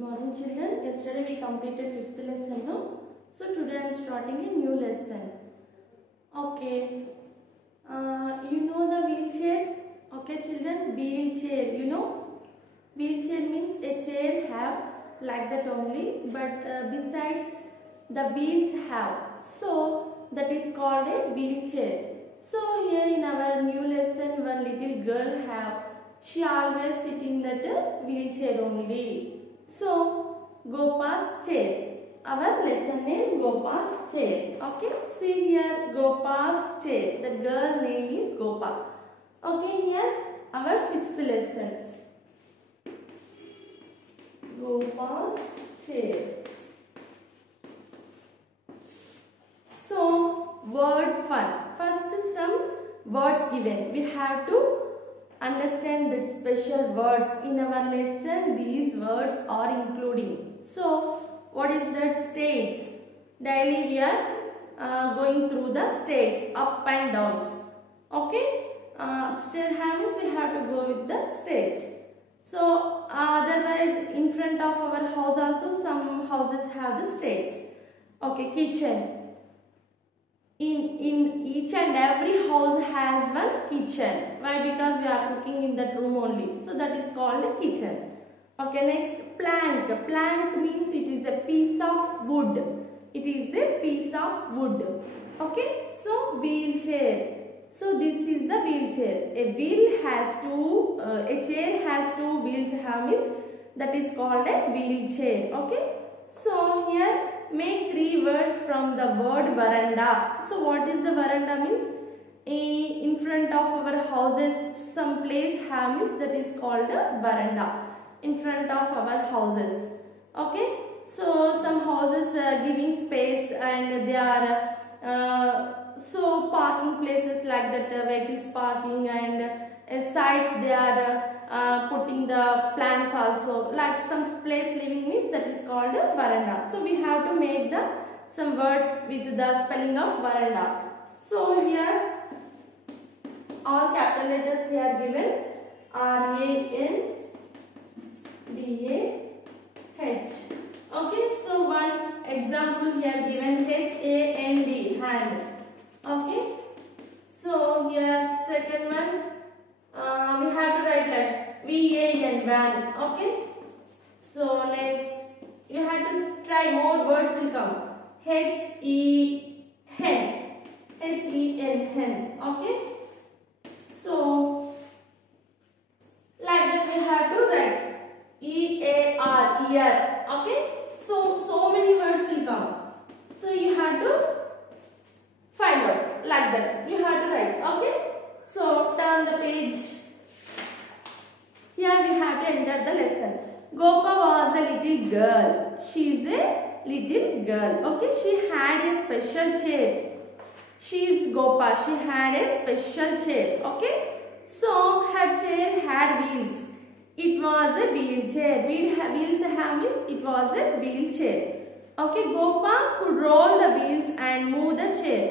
Morning children. Yesterday we completed 5th lesson, no? So today I am starting a new lesson. Okay. You know the wheelchair? Okay children, wheelchair, you know? Wheelchair means a chair have like that only, but besides the wheels have. So that is called a wheelchair. So here in our new lesson, one little girl have, she always sit in that wheelchair only. So Gopa's chair. Our lesson name Gopa's chair. Okay, see here Gopa's chair. The girl name is Gopa. Okay, here our 6th lesson. Gopa's chair. So word fun. First some words given. We have to understand the special words in our lesson. These words are including. So what is that? States. Daily we are going through the states, up and downs. Okay. Upstairs means we have to go with the states. So otherwise in front of our house also some houses have the states. Okay. Kitchen. In each and every house has one kitchen. Why? Because we are cooking in that room only. So that is called a kitchen. Okay, next plank. Plank means it is a piece of wood. It is a piece of wood. Okay, so wheelchair. So this is the wheelchair. A wheel has two, a chair has two wheels means that is called a wheelchair. Okay, so here make 3 words from the word veranda. So what is the veranda means? In front of our houses some place means that is called a veranda. In front of our houses. Okay. So some houses giving space and they are so parking places like that, vehicles parking, and sides they are putting the plants also. Like some place living means that is called a veranda. So we have to make the some words with the spelling of veranda. So here all capital letters here given. R-A-N D-A-H. Okay, so one example here given, H-A-N-D, hand. Okay, so here second one we have to write like V-A-N, van. Okay, so next you have to try more words will come. H-E-Hen, H-E-N, hen. Okay, so like that we have to write. E-A-R, ear. Okay, so many words will come. So you have to find out like that. You have to write. Okay, so turn the page. Here we have to enter the lesson. Gopa was a little girl. She is a little girl. Okay, she had a special chair. She is Gopa. She had a special chair. Okay, so her chair had wheels. It was a wheelchair. Wheels means it was a wheelchair. Okay, Gopa could roll the wheels and move the chair.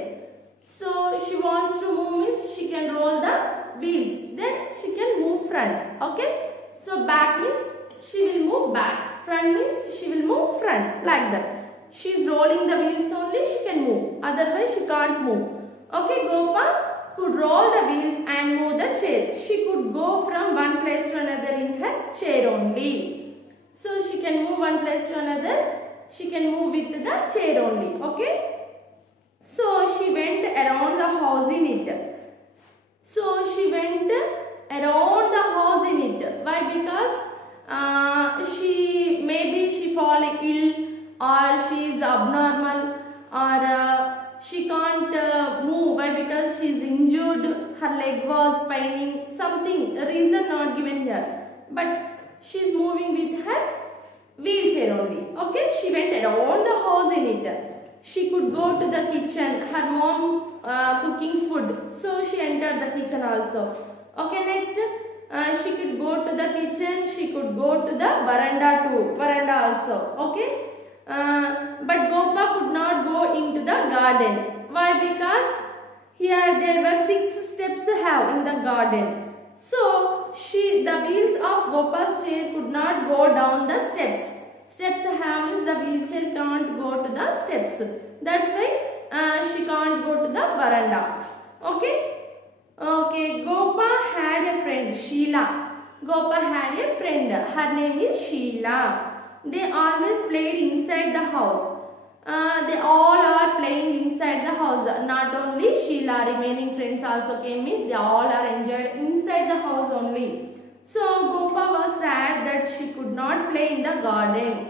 So she wants to move means she can roll the wheels. Then she can move front. Okay. So back means she will move back. Front means she will move front. Like that. She is rolling the wheels only, she can move. Otherwise she can't move. Okay, Gopa could roll the wheels and move the chair. She could go from one place to another in her chair only. So she can move one place to another. She can move with the chair only. Okay. So she went around the house in it. So she went around the house in it. Why? Because maybe she fall ill, or she is abnormal, or she can't move. Why? Because she is injured, her leg was paining, something, a reason not given here. But she is moving with her wheelchair only. Okay, she went around the house in it. She could go to the kitchen, her mom cooking food. So she entered the kitchen also. Okay, next she could go to the kitchen, she could go to the veranda too, veranda also. Okay. But Gopa could not go into the garden. Why? Because here there were 6 steps in the garden. So the wheels of Gopa's chair could not go down the steps. Steps have means the wheelchair can't go to the steps. That's why she can't go to the veranda. Okay. Okay. Gopa had a friend, Sheila. Gopa had a friend. Her name is Sheila. They always played inside the house. They all are playing inside the house. Not only Sheila, remaining friends also came, means they all are enjoyed inside the house only. So Gopa was sad that she could not play in the garden.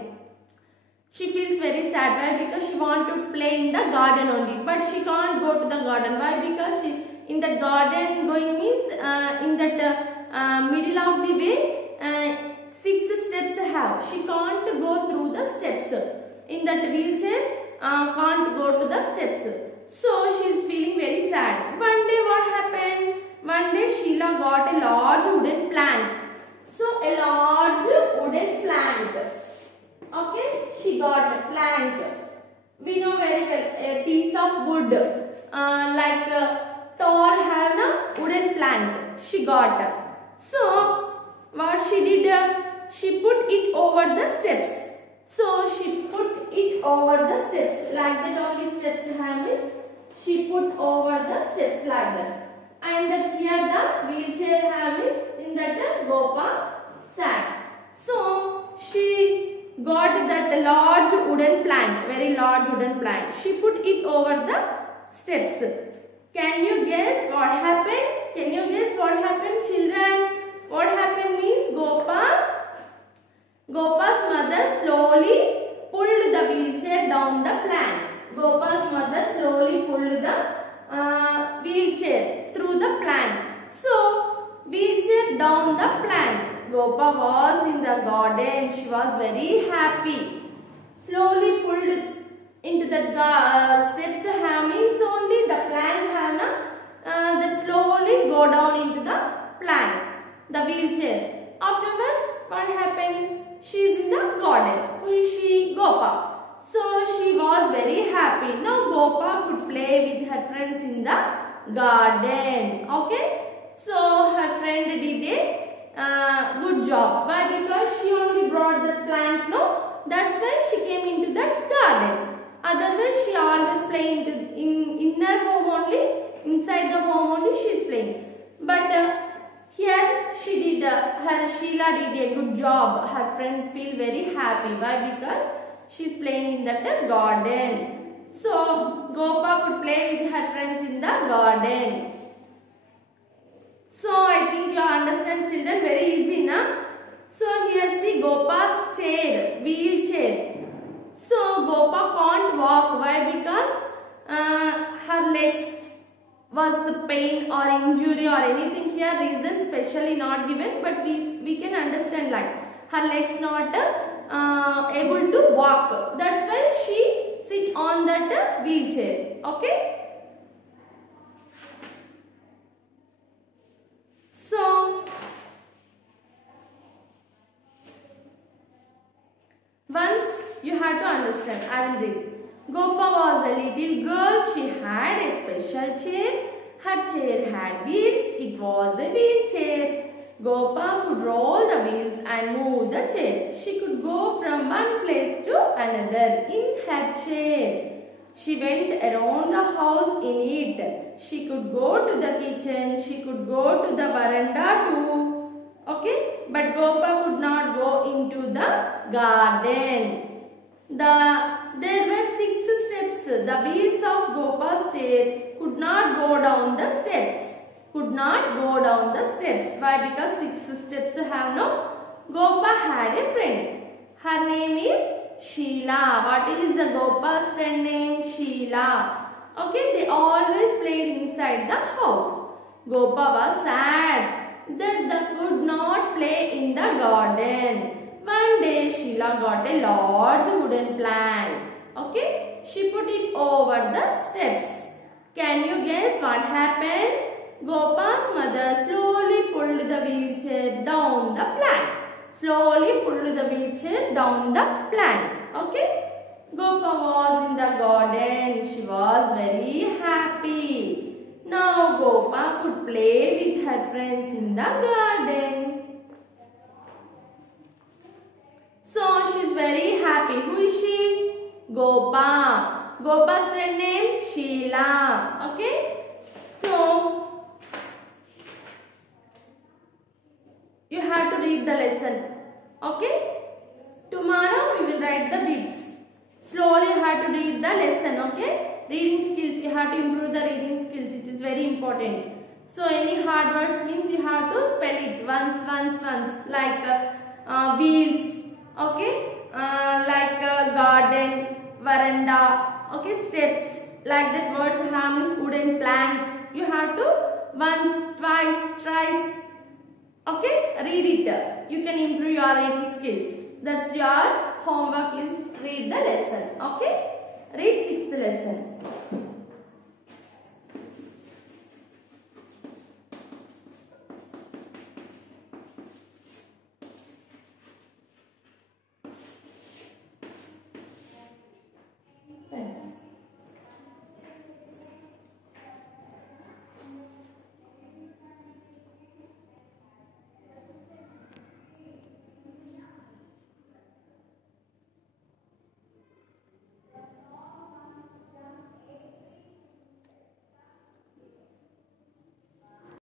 She feels very sad. Why? Because she wants to play in the garden only, but she can't go to the garden. Why? Because she in the garden going means in that middle of the way 6 steps have. She can't go through the steps. In that wheelchair can't go to the steps. So she is feeling very sad. One day what happened? One day Sheila got a large wooden plank. So a large wooden plank. Okay, she got a plank. We know very well a piece of wood like tall have a wooden plank. She got. So what she did? She put it over the steps. So she put it over the steps like that. Only steps have means she put over the steps like that. And here the wheelchair have means in that Gopa sat. So she got that large wooden plank, very large wooden plank. She put it over the steps. Can you guess what happened? Can you guess what happened, children? What happened means Gopa's mother slowly pulled the wheelchair down the plank. Gopa's mother slowly pulled the wheelchair through the plank. So, wheelchair down the plank. Gopa was in the garden. She was very happy. Slowly pulled into the steps have means only the plank have the slowly go down into the plank, the wheelchair. Afterwards, what happened? She is in the garden. Who is she? Gopa. So she was very happy. Now Gopa could play with her friends in the garden. Okay. So her friend did a good job. Why? Because she only brought the plank. No. That's why she came into that garden. Otherwise she always play in her home only. Inside the home only she is playing. But here she did, Sheila did a good job. Her friend feel very happy. Why? Because she is playing in that garden. So Gopa could play with her friends in the garden. So I think you understand, children, very easy, na? So here see Gopa's chair, wheelchair. So Gopa can't walk. Why? Because her legs was pain or injury or anything here, reason specially not given, but we can understand like her legs not able to walk. That's why she sit on that wheelchair. Okay. So once you have to understand, I will read. Gopa was a little girl. She had a special chair. Her chair had wheels. It was a wheelchair. Gopa could roll the wheels and move the chair. She could go from one place to another in her chair. She went around the house in it. She could go to the kitchen. She could go to the veranda too. Okay? But Gopa could not go into the garden. There were 6 steps. The wheels of Gopa's chair could not go down the steps. Could not go down the steps. Why? Because 6 steps have no. Gopa had a friend. Her name is Sheila. What is the Gopa's friend name? Sheila. Okay, they always played inside the house. Gopa was sad that they could not play in the garden. One day Sheila got a large wooden plank. Okay, she put it over the steps. Can you guess what happened? Gopa's mother slowly pulled the wheelchair down the plank. Slowly pulled the wheelchair down the plank. Okay. Gopa was in the garden. She was very happy. Now Gopa could play with her friends in the garden. So she is very Gopa. Gopa's friend name Sheila. Okay. So you have to read the lesson. Okay. Tomorrow we will write the bits. Slowly you have to read the lesson. Okay. Reading skills. You have to improve the reading skills. It is very important. So any hard words means you have to spell it once. Like wheels. Okay. Like garden, veranda. Okay. Steps. Like that words have means wooden plank. You have to once, twice, thrice. Okay. Read it. You can improve your reading skills. That's your homework is read the lesson. Okay. Read 6th lesson.